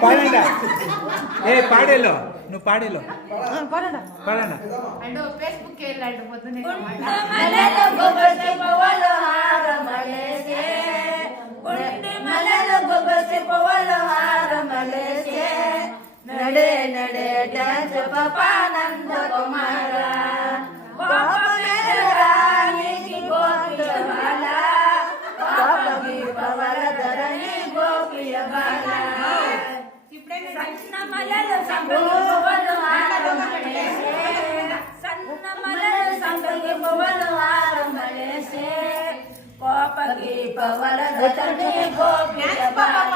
పాడండా ఏ పాడేలో నువ్వు పాడేలో పాడండా and Facebook వెళ్ళండి పొద్దునే నడే నడే డాన్స్ పపానంద కుమార రాణికి గోపియమాల గోపకి పవరధరణి గోపియ బాల సన్న మలలు సంపూవలు ఆరమలేసే సన్న మలలు సంపూవలు ఆరమలేసే కోపకి పవరధరణి గోపియ బాల